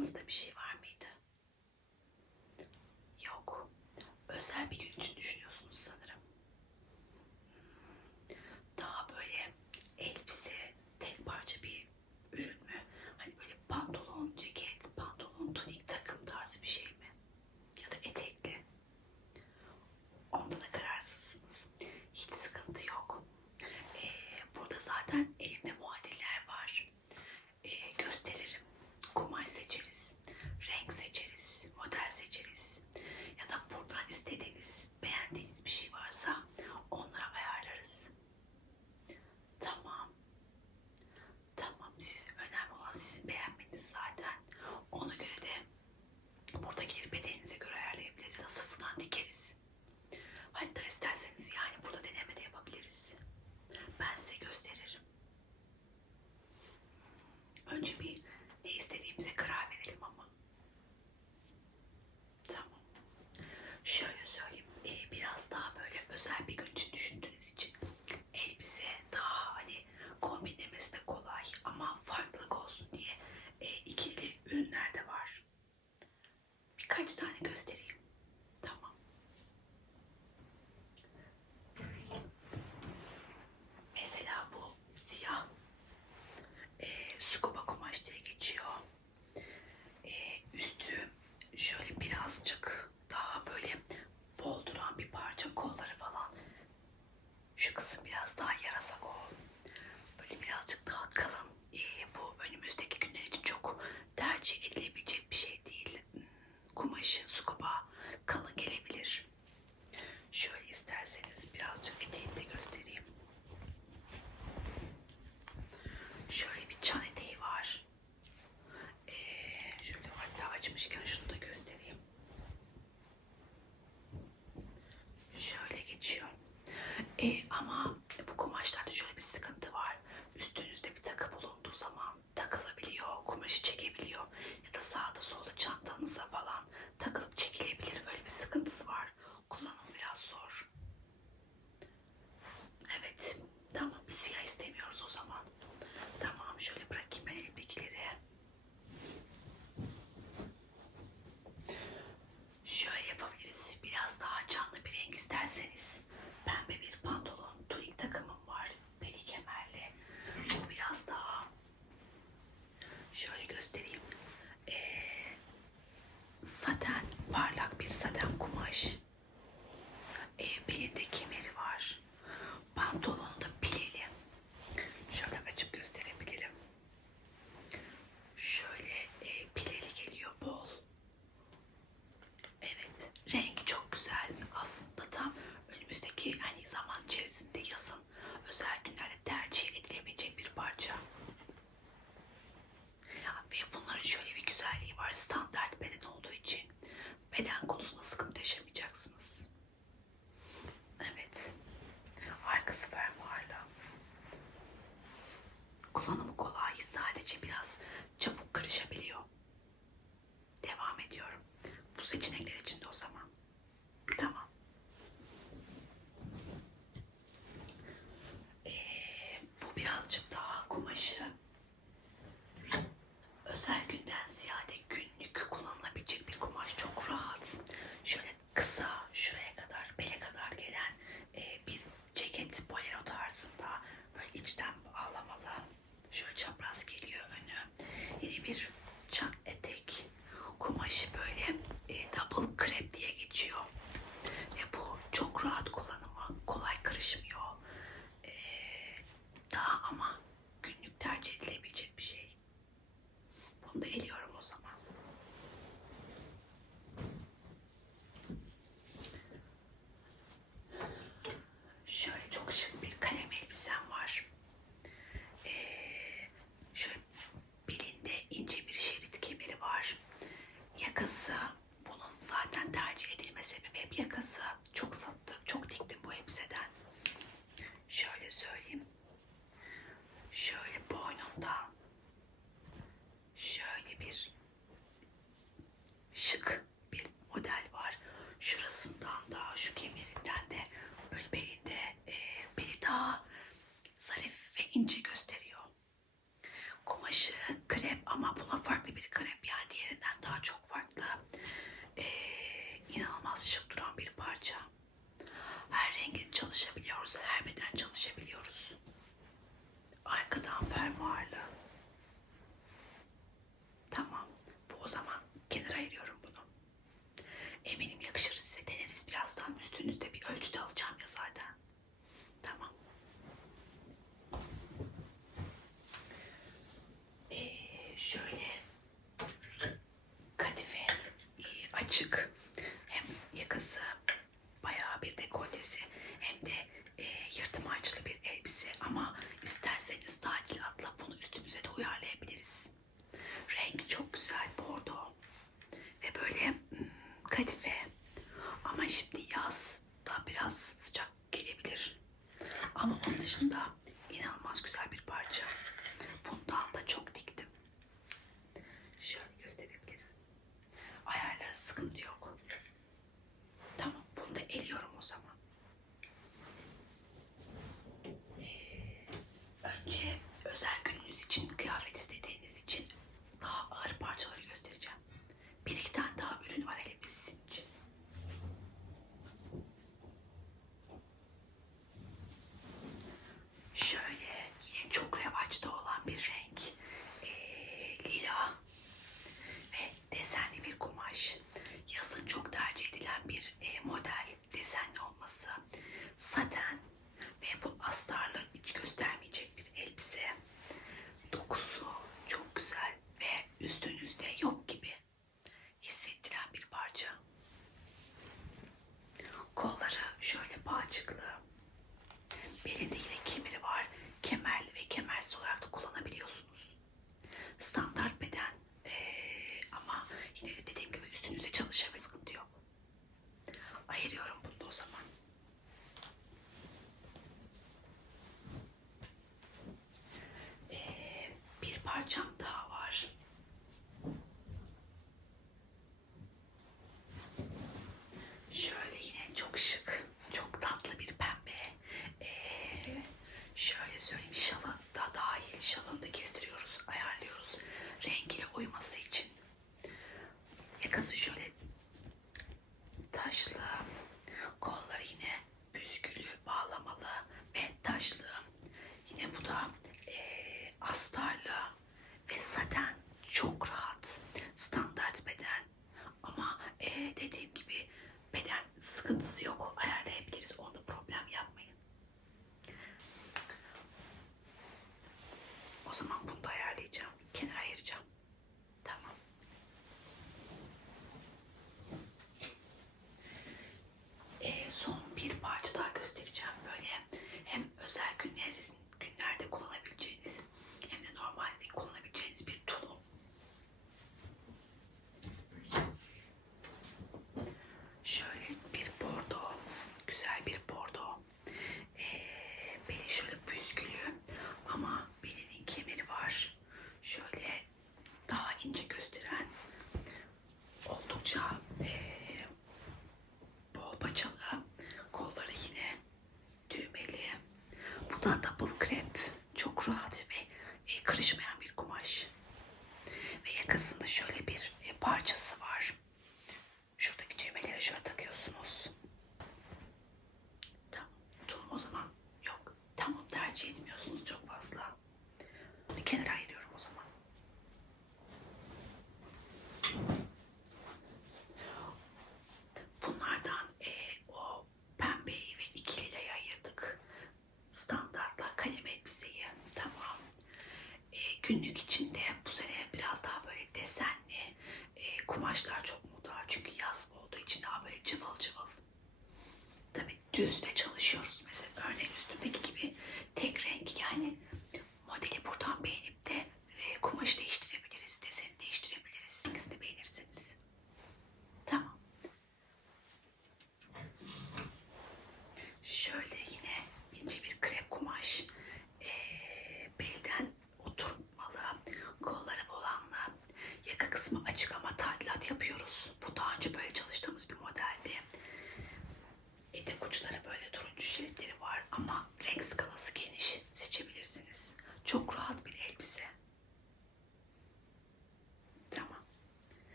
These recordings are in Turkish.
Çantanızda bir şey var mıydı? Yok. Özel bir gün için düşünüyorum. Kaç tane göstereyim? 哎，阿妈。indica. açık. Hem yakası bayağı bir dekoltesi hem de e, yırtmaçlı bir elbise ama isterseniz tadilatla bunu üstünüze de uyarlayabiliriz. Rengi çok güzel bordo ve böyle hmm, kadife ama şimdi yaz da biraz sıcak gelebilir. Ama onun dışında Belinde yine kemeri var. Kemerli ve kemersiz olarak da kullanabiliyorsunuz. Standart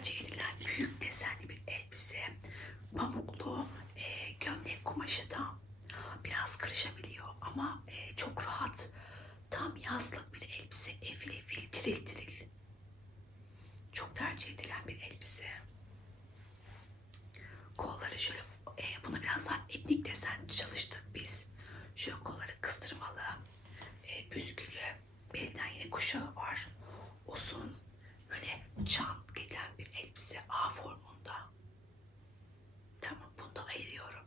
tercih edilen büyük desenli bir elbise, pamuklu e, gömlek kumaşı da biraz kırışabiliyor ama e, çok rahat. Tam yazlık bir elbise, efil efil, tiril tiril. Çok tercih edilen bir elbise. Kolları şöyle, e, bunu biraz daha etnik desen çalıştık biz. Şu kolları kıstırmalı, e, büzgülü, belden yine kuşağı var, uzun, Böyle çant gelen bir elbise A formunda. Tamam bunu da ayırıyorum.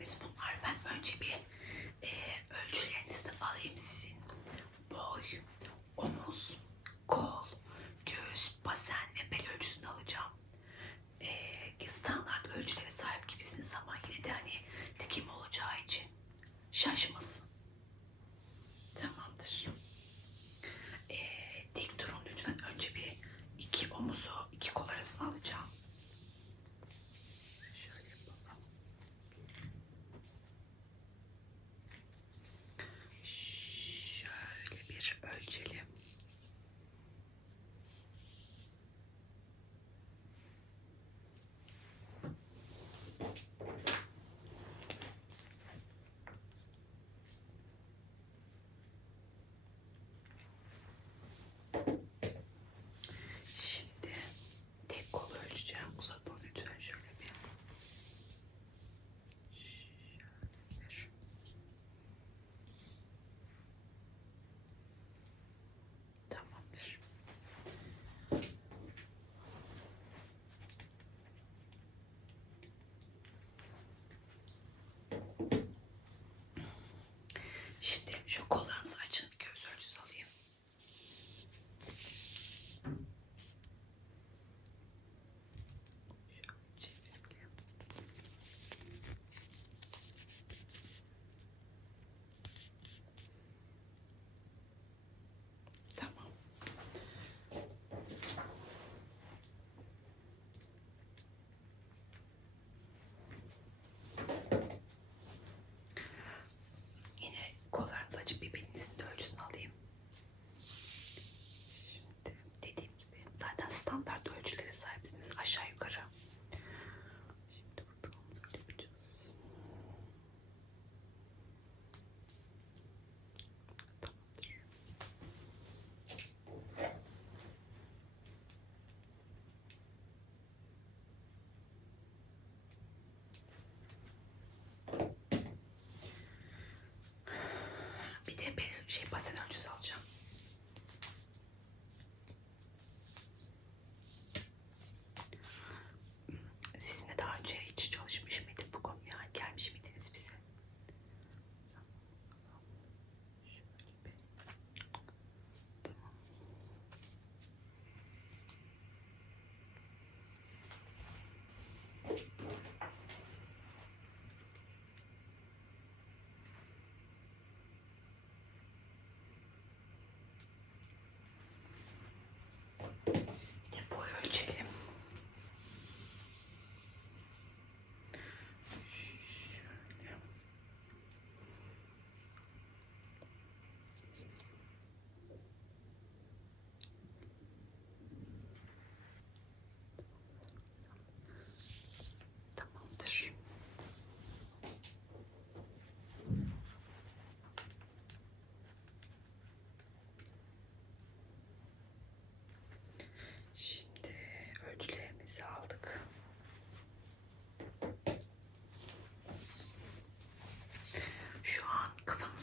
Biz bunları ben önce bir Şok oluyor.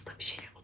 Ağzında bir şeyler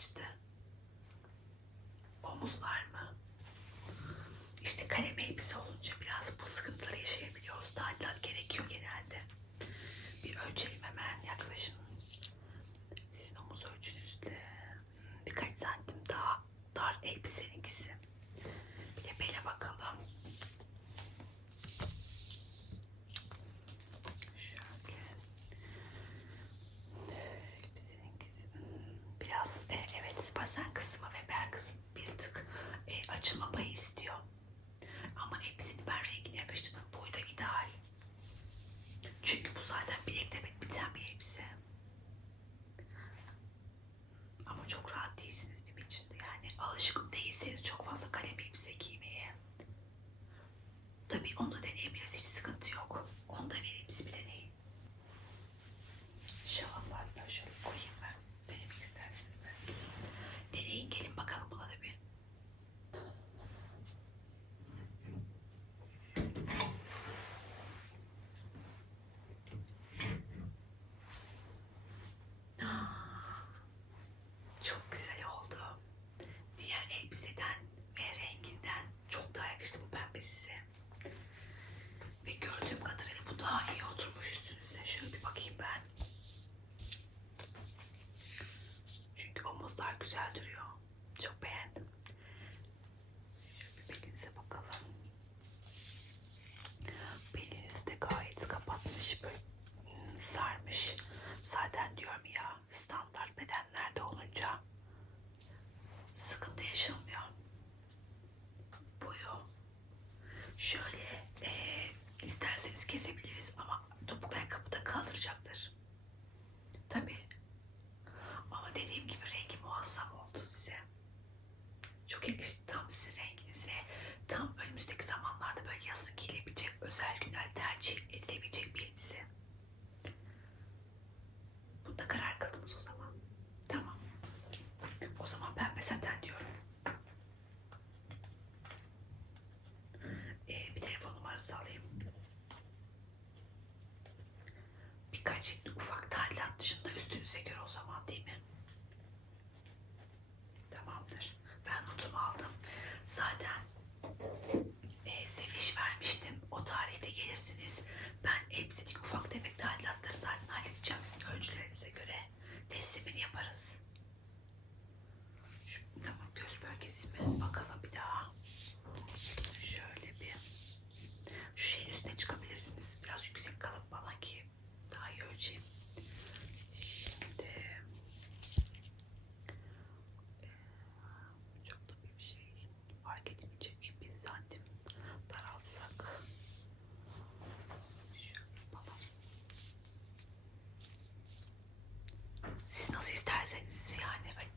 açtı. Omuzlar zaten bir bilek demek biten bir elbise. çok güzel. çok yakıştı. Tam sizin renginiz ve tam önümüzdeki zamanlarda böyle yazın giyilebilecek, özel günler tercih edilebilecek bir elbise. Bunda karar kıldınız o zaman. Tamam. O zaman pembe saten diyorum. Ee, bir telefon numarası alayım. Birkaç ufak talilat dışında üstünüze göre o zaten isterseniz yani. hani